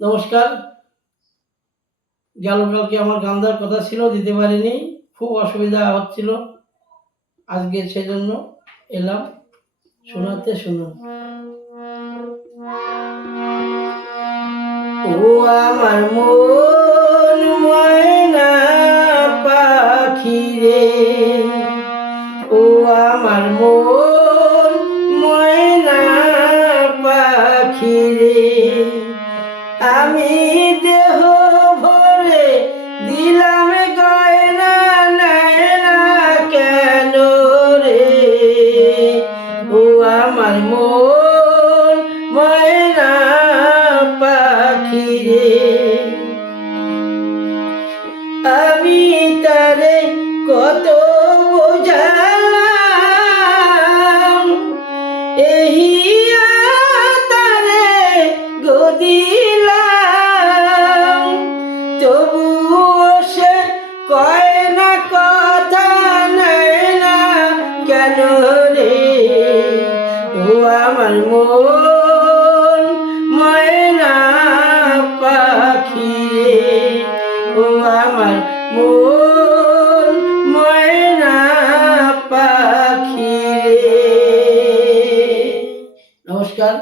নমস্কার। কালকে আমার গান দেওয়ার কথা ছিল, দিতে পারিনি। খুব অসুবিধা হচ্ছিল। আজকে সেজন্য এলাম শোনাতে। শুনুন। ও আমার মন ময়না পাখি রে, ও আমার মন ময়না পাখি রে, আমি দেহ ভরে দিলাম গয়না, নেয় না কেন রে? ও আমার মন ময়না পাখি রে, আমি তারে কত বোঝালাম, এহিয়া তারে গদিলাম, তবুও সে কয় না কথা, নেয় না কেন রে? ও আমার মন ময়না পাখি রে, ও আমার মন ময়না পাখি রে। নমস্কার।